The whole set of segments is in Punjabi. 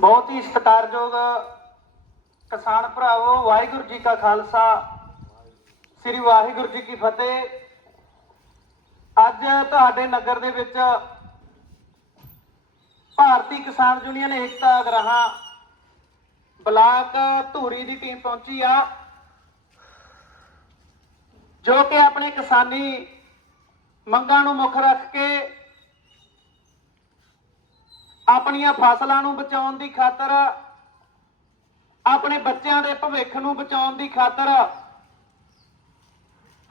ਬਹੁਤ ਹੀ ਸਤਿਕਾਰਯੋਗ ਕਿਸਾਨ ਭਰਾਵੋ, ਵਾਹਿਗੁਰੂ ਜੀ ਕਾ ਖਾਲਸਾ, ਸ੍ਰੀ ਵਾਹਿਗੁਰੂ ਜੀ ਕੀ ਫਤਿਹ। ਅੱਜ ਤੁਹਾਡੇ ਨਗਰ ਦੇ ਵਿੱਚ ਭਾਰਤੀ ਕਿਸਾਨ ਯੂਨੀਅਨ ਏਕਤਾ ਅਗਰਾਹਾਂ ਬਲਾਕ ਧੂਰੀ ਦੀ ਟੀਮ ਪਹੁੰਚੀ ਆ, ਜੋ ਕਿ ਆਪਣੇ ਕਿਸਾਨੀ ਮੰਗਾਂ ਨੂੰ ਮੁੱਖ ਰੱਖ ਕੇ ਆਪਣੀਆਂ ਫਸਲਾਂ ਨੂੰ ਬਚਾਉਣ ਦੀ ਖਾਤਰ, ਆਪਣੇ ਬੱਚਿਆਂ ਦੇ ਭਵਿੱਖ ਨੂੰ ਬਚਾਉਣ ਦੀ ਖਾਤਰ,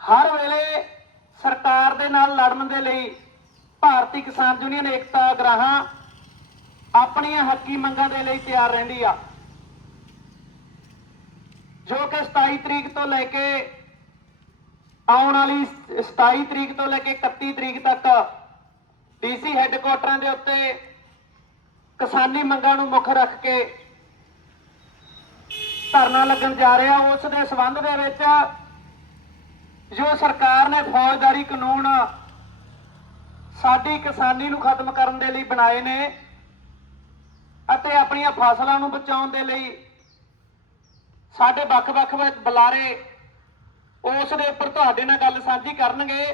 ਹਰ ਵੇਲੇ ਸਰਕਾਰ ਦੇ ਨਾਲ ਲੜਨ ਦੇ ਲਈ ਭਾਰਤੀ ਕਿਸਾਨ ਯੂਨੀਅਨ ਏਕਤਾ ਅਗਰਾਹਾਂ ਆਪਣੀਆਂ ਹੱਕੀ ਮੰਗਾਂ ਦੇ ਲਈ ਤਿਆਰ ਰਹਿੰਦੀ ਆ। ਜੋ ਕਿ 27 ਤਰੀਕ ਤੋਂ ਲੈ ਕੇ ਆਉਣ ਵਾਲੀ 27 ਤਰੀਕ ਤੋਂ ਲੈ ਕੇ 31 ਤਰੀਕ ਤੱਕ ਡੀਸੀ ਹੈੱਡਕੁਆਟਰਾਂ ਦੇ ਉੱਤੇ ਕਿਸਾਨੀ ਮੰਗਾਂ ਨੂੰ ਮੁੱਖ ਰੱਖ ਕੇ ਧਰਨਾ ਲੱਗਣ ਜਾ ਰਿਹਾ, ਉਸ ਦੇ ਸਬੰਧ ਦੇ ਵਿੱਚ ਜੋ ਸਰਕਾਰ ਨੇ ਫੌਜਦਾਰੀ ਕਾਨੂੰਨ ਸਾਡੀ ਕਿਸਾਨੀ ਨੂੰ ਖਤਮ ਕਰਨ ਦੇ ਲਈ ਬਣਾਏ ਨੇ ਅਤੇ ਆਪਣੀਆਂ ਫਸਲਾਂ ਨੂੰ ਬਚਾਉਣ ਦੇ ਲਈ ਸਾਡੇ ਵੱਖ-ਵੱਖ ਬੁਲਾਰੇ ਉਸ ਦੇ ਉੱਪਰ ਤੁਹਾਡੇ ਨਾਲ ਗੱਲ ਸਾਂਝੀ ਕਰਨਗੇ।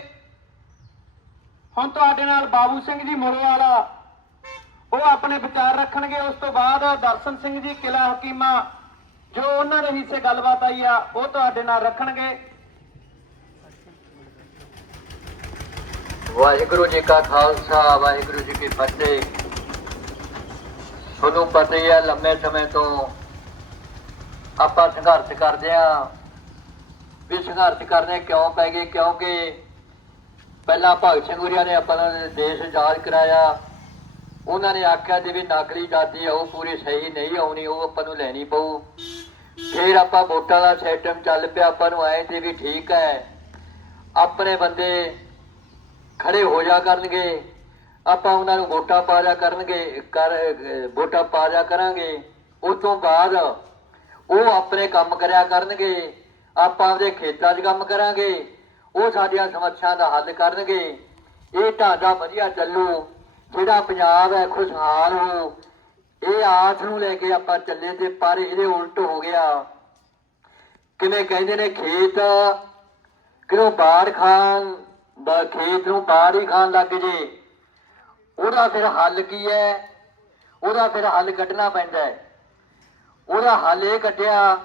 ਹੁਣ ਤੁਹਾਡੇ ਨਾਲ ਬਾਬੂ ਸਿੰਘ ਜੀ ਮੁਰਵਾਲਾ ਉਹ ਆਪਣੇ ਵਿਚਾਰ ਰੱਖਣਗੇ। ਉਸ ਤੋਂ ਬਾਅਦ ਦਰਸ਼ਨ ਸਿੰਘ ਜੀ ਕਿਲਾ ਹਕੀਮਾ, ਜੋ ਉਹਨਾਂ ਦੇ ਹਿੱਸੇ ਗੱਲਬਾਤ ਆਈ ਆ, ਉਹ ਤੁਹਾਡੇ ਨਾਲ ਰੱਖਣਗੇ। ਵਾਹਿਗੁਰੂ ਜੀ ਕਾ ਖਾਲਸਾ, ਵਾਹਿਗੁਰੂ ਜੀ ਕੀ ਫਤਿਹ। ਤੁਹਾਨੂੰ ਪਤਾ ਹੀ ਹੈ ਲੰਮੇ ਸਮੇਂ ਤੋਂ ਆਪਾਂ ਸੰਘਰਸ਼ ਕਰਦੇ ਆਂ। ਵੀ ਸੰਘਰਸ਼ ਕਰਨੇ ਕਿਉਂ ਪੈ ਗਏ? ਕਿਉਂਕਿ ਪਹਿਲਾਂ ਭਗਤ ਸਿੰਘ ਹੁਰੀਆਂ ਨੇ ਆਪਣਾ ਦੇਸ਼ ਆਜ਼ਾਦ ਕਰਾਇਆ। ਉਹਨਾਂ ਨੇ ਆਖਿਆ ਜੀ ਵੀ ਨਕਲੀ ਜਾਤੀ ਆ, ਉਹ ਪੂਰੀ ਸਹੀ ਨਹੀਂ ਆਉਣੀ, ਉਹ ਆਪਾਂ ਨੂੰ ਲੈਣੀ ਪਊ। ਫਿਰ ਆਪਾਂ ਵੋਟਾਂ ਦਾ ਸਿਸਟਮ ਚੱਲ ਪਿਆ, ਆਪਾਂ ਨੂੰ ਆਏ ਤੇ ਵੀ ਠੀਕ ਹੈ ਆਪਣੇ ਬੰਦੇ ਖੜੇ ਹੋ ਜਾ ਕਰਨਗੇ, ਆਪਾਂ ਉਹਨਾਂ ਨੂੰ ਵੋਟਾਂ ਪਾ ਜਾ ਕਰਨਗੇ, ਕਰ, ਵੋਟਾਂ ਪਾ ਜਾ ਕਰਾਂਗੇ। ਉਸ ਤੋਂ ਬਾਅਦ ਉਹ ਆਪਣੇ ਕੰਮ ਕਰਿਆ ਕਰਨਗੇ, ਆਪਾਂ ਆਪਦੇ ਖੇਤਾਂ 'ਚ ਕੰਮ ਕਰਾਂਗੇ, ਉਹ ਸਾਡੀਆਂ ਸਮੱਸਿਆ ਦਾ ਹੱਲ ਕਰਨਗੇ। ਇਹ ਢਾਂਚਾ ਵਧੀਆ ਚੱਲੂ। ਜਿਹੜਾ ਪੰਜਾਬ ਹੈ, ਖੁਸ਼ਹਾਲ ਹੋ। ਇਹ ਆਸ ਨੂੰ ਲੈ ਕੇ ਆਪਾਂ ਚੱਲੇ ਤੇ ਪਰ ਇਹਦੇ ਉਲਟ ਹੋ ਗਿਆ। ਕਿਵੇਂ ਕਹਿੰਦੇ ਨੇ, ਖੇਤ ਕਿਉਂ ਬਾੜ ਖਾਨ ਦਾ, ਖੇਤ ਨੂੰ ਬਾੜ ਹੀ ਖਾਣ ਲੱਗ ਜੇ। ਉਹਦਾ ਫਿਰ ਹੱਲ ਕੀ ਹੈ? ਉਹਦਾ ਫਿਰ ਹੱਲ ਕੱਢਣਾ ਪੈਂਦਾ ਹੈ। ਉਹਦਾ ਹੱਲ ਇਹ ਕੱਢਿਆ,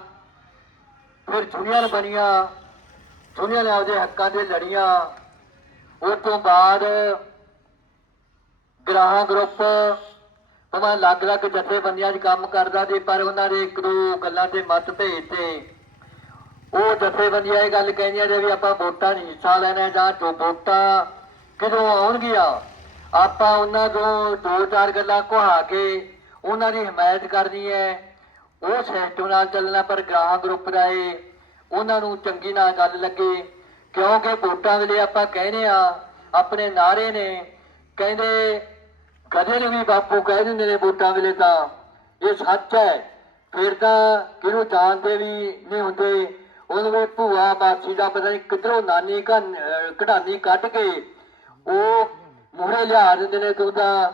ਫਿਰ ਯੂਨੀਅਨ ਬਣੀਆਂ ਯੂਨੀਅਨ ਆਪਦੇ ਹੱਕਾਂ ਦੇ ਲੜੀਆਂ। ਉਸ ਤੋਂ ਬਾਅਦ ਗ੍ਰਾਹਾਂ ਗਰੁੱਪ ਉਹਨਾਂ ਅਲੱਗ-ਅਲੱਗ ਜਥੇਬੰਦੀਆਂ 'ਚ ਕੰਮ ਕਰਦਾ ਸੀ, ਪਰ ਉਹਨਾਂ ਦੇ ਇੱਕ ਦੋ ਗੱਲਾਂ ਤੇ ਮਤਭੇਦ ਤੇ ਉਹ ਜਥੇਬੰਦੀਆਂ ਇਹ ਗੱਲ ਕਹਿੰਦੀਆਂ ਜੇ ਵੀ ਆਪਾਂ ਵੋਟਾਂ 'ਚ ਹਿੱਸਾ ਲੈਣਾ ਜਾਂ ਜੋ ਵੋਟਾਂ ਕਦੋਂ ਆਉਣਗੀਆਂ, ਆਪਾਂ ਉਹਨਾਂ ਤੋਂ ਦੋ ਚਾਰ ਗੱਲਾਂ ਕਹਾ ਕੇ ਉਹਨਾਂ ਦੀ ਹਮਾਇਤ ਕਰਨੀ ਹੈ, ਉਹ ਸਿਸਟਮ ਨਾਲ ਚੱਲਣਾ, ਪਰ ਗ੍ਰਾਹ ਗਰੁੱਪ ਦਾ ਇਹ ਉਹਨਾਂ ਨੂੰ ਚੰਗੀ ਨਾਲ ਗੱਲ ਲੱਗੇ, ਕਿਉਂਕਿ ਵੋਟਾਂ ਵੇਲੇ ਆਪਾਂ ਕਹਿੰਦੇ ਆ ਆਪਣੇ ਨਾਰੇ ਨੇ, ਕਹਿੰਦੇ ਕਦੇ ਨੂੰ ਵੀ ਬਾਪੂ ਕਹਿ ਦਿੰਦੇ ਨੇ ਵੋਟਾਂ ਵੇਲੇ ਤਾਂ ਇਹ ਸੱਚ ਹੈ, ਫਿਰ ਤਾਂ ਕਿਹਨੂੰ ਜਾਣਦੇ ਵੀ ਨਹੀਂ ਹੁੰਦੇ। ਉਹਨੂੰ ਵੀ ਭੂਆ ਮਾਸੀ ਦਾ ਪਤਾ ਨਹੀਂ ਕਿੱਧਰੋਂ ਨਾਨੀ ਕਾ ਕਢਾਨੀ ਕੱਢ ਕੇ ਉਹ ਮੂਹਰੇ ਲਿਆ ਦਿੰਦੇ ਨੇ, ਤੂੰ ਤਾਂ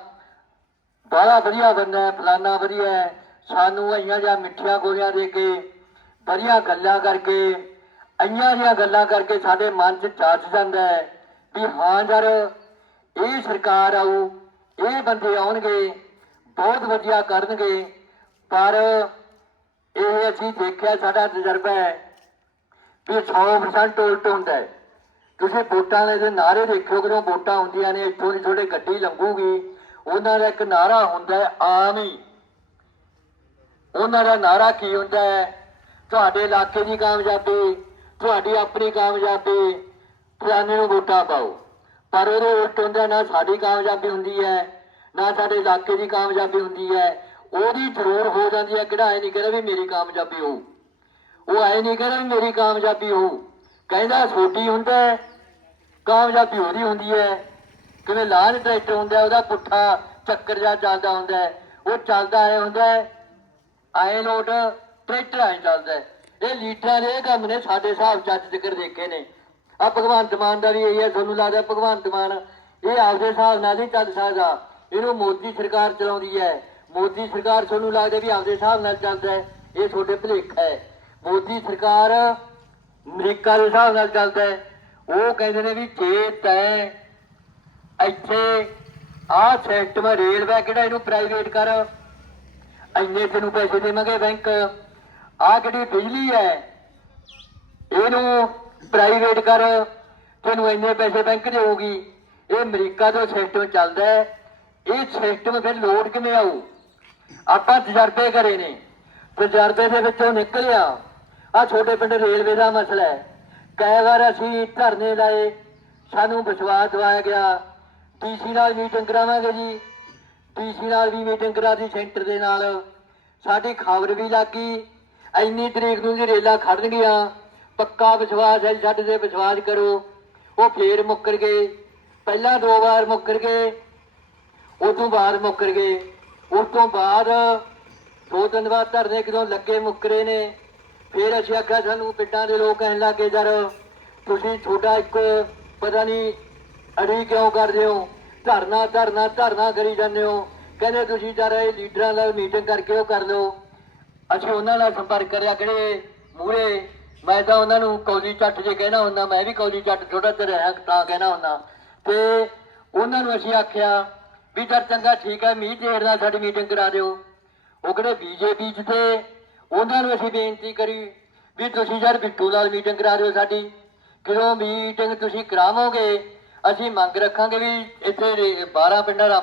ਬੜਾ ਵਧੀਆ ਬੰਦਾ ਹੈ, ਫਲਾਨਾ ਵਧੀਆ ਹੈ। ਸਾਨੂੰ ਆਈਆਂ ਜਾਂ ਮਿੱਠੀਆਂ ਗੋਲੀਆਂ ਦੇ ਕੇ, ਵਧੀਆ ਗੱਲਾਂ ਕਰਕੇ, ਆਈਆਂ ਦੀਆਂ ਗੱਲਾਂ ਕਰਕੇ ਸਾਡੇ ਮਨ 'ਚ ਚਾਚ ਜਾਂਦਾ ਹੈ ਵੀ ਹਾਂ ਯਾਰ, ਇਹ ਸਰਕਾਰ ਆਊ ਇਹ ਬੰਦੇ ਆਉਣਗੇ, ਬਹੁਤ ਵਧੀਆ ਕਰਨਗੇ, ਪਰ ਇਹ ਅਸੀਂ ਦੇਖਿਆ ਸਾਡਾ ਤਜਰਬਾ ਹੈ ਵੀ 100% ਉਲਟ ਹੁੰਦਾ ਹੈ। ਤੁਸੀਂ ਵੋਟਾਂ ਦੇ ਜੇ ਨਾਰੇ ਦੇਖਿਓ ਕਿਉਂ ਵੋਟਾਂ ਹੁੰਦੀਆਂ ਨੇ, ਇੱਥੋਂ ਦੀ ਤੁਹਾਡੇ ਗੱਡੀ ਲੰਘੂਗੀ, ਉਹਨਾਂ ਦਾ ਇੱਕ ਨਾਰਾ ਹੁੰਦਾ ਹੈ, ਆਮ ਹੀ। ਉਹਨਾਂ ਦਾ ਨਾਰਾ ਕੀ ਹੁੰਦਾ ਹੈ? ਤੁਹਾਡੇ ਇਲਾਕੇ ਦੀ ਕਾਮਯਾਬੀ, ਤੁਹਾਡੀ ਆਪਣੀ ਕਾਮਯਾਬੀ ਫਲਾਣੇ ਨੂੰ ਵੋਟਾਂ ਪਾਓ। ਪਰ ਉਹਦੇ ਉਲਟ ਹੁੰਦਾ ਨਾ ਸਾਡੀ ਕਾਮਯਾਬੀ ਹੁੰਦੀ ਹੈ ਨਾ ਸਾਡੇ ਇਲਾਕੇ ਦੀ ਕਾਮਯਾਬੀ ਹੁੰਦੀ ਹੈ। ਉਹਦੀ ਜ਼ਰੂਰ ਹੋ ਜਾਂਦੀ ਹੈ ਕਿਹੜਾ ਇਹ ਨਹੀਂ ਕਹਿੰਦਾ ਵੀ ਮੇਰੀ ਕਾਮਯਾਬੀ ਹੋਊ। ਉਹ ਐ ਨਹੀਂ ਕਹਿੰਦਾ ਵੀ ਮੇਰੀ ਕਾਮਯਾਬੀ ਹੋਊ। ਕਹਿੰਦਾ ਛੋਟੀ ਹੁੰਦਾ ਕਾਮਯਾਬੀ ਉਹਦੀ ਹੁੰਦੀ ਹੈ। ਕਿਵੇਂ ਲਾਲ ਟਰੈਕਟਰ ਹੁੰਦਾ ਉਹਦਾ ਪੁੱਠਾ ਚੱਕਰ ਜਾ ਚੱਲਦਾ ਹੁੰਦਾ ਉਹ ਚੱਲਦਾ ਐ ਹੁੰਦਾ ਹੈ, ਐ ਲੋਟ ਟਰੈਕਟਰ ਐ ਚੱਲਦਾ ਇਹ ਲੀਡਰਾਂ ਦੇ ਇਹ ਕੰਮ ਨੇ ਸਾਡੇ ਹਿਸਾਬ ਚ ਅੱਜ ਜ਼ਿਕਰ ਦੇਖੇ ਨੇ। ਆ ਭਗਵੰਤ ਮਾਨ ਦਾ ਵੀ ਇਹ ਹੈ ਤੁਹਾਨੂੰ ਲੱਗਦਾ ਭਗਵੰਤ ਮਾਨ ਇਹ ਆਪਦੇ ਹਿਸਾਬ ਨਾਲ ਨਹੀਂ ਚੱਲ ਸਕਦਾ। ਇਹਨੂੰ ਮੋਦੀ ਸਰਕਾਰ ਚਲਾਉਂਦੀ ਹੈ। ਮੋਦੀ ਸਰਕਾਰ ਤੁਹਾਨੂੰ ਲੱਗਦਾ ਵੀ ਆਪਦੇ ਹਿਸਾਬ ਨਾਲ ਚੱਲਦਾ ਹੈ। ਇਹ ਤੁਹਾਡੇ ਭੁਲੇਖਾ ਹੈ। ਮੋਦੀ ਸਰਕਾਰ ਅਮਰੀਕਾ ਦੇ ਹਿਸਾਬ ਨਾਲ ਚੱਲਦਾ ਹੈ। ਉਹ ਕਹਿੰਦੇ ਨੇ ਵੀ ਜੇ ਤੈਂ ਇੱਥੇ ਆਹ ਸਿਸਟਮ ਰੇਲਵੇ ਕਿਹੜਾ ਇਹਨੂੰ ਪ੍ਰਾਈਵੇਟ ਕਰ, ਇੰਨੇ ਤੈਨੂੰ ਪੈਸੇ ਦੇਵਾਂਗੇ ਬੈਂਕ ਆਹ ਕਿਹੜੀ ਬਿਜਲੀ ਹੈ? ਇਹਨੂੰ ਪ੍ਰਾਈਵੇਟ ਕਰ ਤੁਹਾਨੂੰ ਇੰਨੇ ਪੈਸੇ ਬੈਂਕ ਦੇਊਗੀ ਇਹ ਅਮਰੀਕਾ ਦਾ ਸਿਸਟਮ ਚੱਲਦਾ ਹੈ, ਇਹ ਸਿਸਟਮ ਫਿਰ ਲੋਡ ਕਿਵੇਂ ਆਊ? ਆਪਾਂ ਤਜਰਬੇ ਕਰੇ ਨੇ। ਤਜਰਬੇ ਦੇ ਵਿੱਚੋਂ ਨਿਕਲਿਆ। ਆ ਛੋਟੇ ਪਿੰਡ ਰੇਲਵੇ ਦਾ ਮਸਲਾ ਹੈ। ਕਈ ਵਾਰ ਅਸੀਂ ਧਰਨੇ ਲਾਏ। ਸਾਨੂੰ ਵਿਸ਼ਵਾਸ ਦਿਵਾਇਆ ਗਿਆ। ਡੀਸੀ ਨਾਲ ਮੀਟਿੰਗ ਕਰਾਵਾਂਗੇ ਜੀ। ਡੀਸੀ ਨਾਲ ਵੀ ਮੀਟਿੰਗ ਕਰਾਦੀ ਸੈਂਟਰ ਦੇ ਨਾਲ। ਸਾਡੀ ਖਬਰ ਵੀ ਲੱਗੀ ਇੰਨੀ ਤਰੀਕ ਨੂੰ ਜੀ ਰੇਲਾਂ ਖੜਨਗੀਆਂ ਪੱਕਾ ਵਿਸ਼ਵਾਸ ਹੈ ਜੀ, ਸਾਡੇ ਤੇ ਵਿਸ਼ਵਾਸ ਕਰੋ। ਉਹ ਫੇਰ ਮੁੱਕਰ ਗਏ। ਪਹਿਲਾਂ ਦੋ ਵਾਰ ਮੁੱਕਰ ਗਏ ਉਸ ਤੋਂ ਬਾਅਦ ਮੁੱਕਰ ਗਏ। ਉਸ ਤੋਂ ਬਾਅਦ ਦੋ ਤਿੰਨ ਬਾਅਦ ਧਰਨੇ ਕਿਦੋਂ ਲੱਗੇ ਮੁੱਕਰੇ ਨੇ। ਫਿਰ ਅਸੀਂ ਆਖਿਆ ਸਾਨੂੰ ਪਿੰਡਾਂ ਦੇ ਲੋਕ ਕਹਿਣ ਲੱਗੇ ਯਾਰ ਤੁਸੀਂ ਛੋਟਾ ਇੱਕ ਪਤਾ ਨਹੀਂ ਅੜੀ ਕਿਉਂ ਕਰਦੇ ਹੋ? ਧਰਨਾ ਧਰਨਾ ਧਰਨਾ ਕਰੀ ਜਾਂਦੇ ਹੋ। ਕਹਿੰਦੇ ਤੁਸੀਂ ਯਾਰ ਇਹ ਲੀਡਰਾਂ ਨਾਲ ਮੀਟਿੰਗ ਕਰਕੇ ਉਹ ਕਰ ਲਓ। ਅਸੀਂ ਉਹਨਾਂ ਨਾਲ ਸੰਪਰਕ ਕਰਿਆ ਕਿਹੜੇ ਮੂਹਰੇ? ਮੈਂ ਤਾਂ ਉਹਨਾਂ ਨੂੰ ਕੌਲੀ ਚੱਟ ਜੇ ਕਹਿਣਾ ਹੁੰਦਾ, ਮੈਂ ਵੀ ਕੌਲੀ ਚੱਟ ਥੋੜਾ ਤੇ ਰਿਹਾ ਤਾਂ ਕਹਿਣਾ ਹੁੰਦਾ। ਤੇ ਉਹਨਾਂ ਨੂੰ ਅਸੀਂ ਆਖਿਆ ਵੀ ਜਦ ਚੰਗਾ ਠੀਕ ਹੈ, ਮੀਂਹ ਦੇਰ ਨਾਲ ਸਾਡੀ ਮੀਟਿੰਗ ਕਰਾ ਦਿਓ। ਉਹ ਕਿਹੜੇ ਬੀਜੇਪੀ ਚ ਤੇ ਉਹਨਾਂ ਨੂੰ ਅਸੀਂ ਬੇਨਤੀ ਕਰੀ ਵੀ ਤੁਸੀਂ ਯਾਰ ਬਿੱਟੂ ਨਾਲ ਮੀਟਿੰਗ ਕਰਾ ਦਿਓ ਸਾਡੀ। ਕਿਉਂ ਮੀਟਿੰਗ ਤੁਸੀਂ ਕਰਾਵੋਗੇ? ਅਸੀਂ ਮੰਗ ਰੱਖਾਂਗੇ ਵੀ ਇੱਥੇ ਰੇ- 12 ਪਿੰਡਾਂ ਦਾ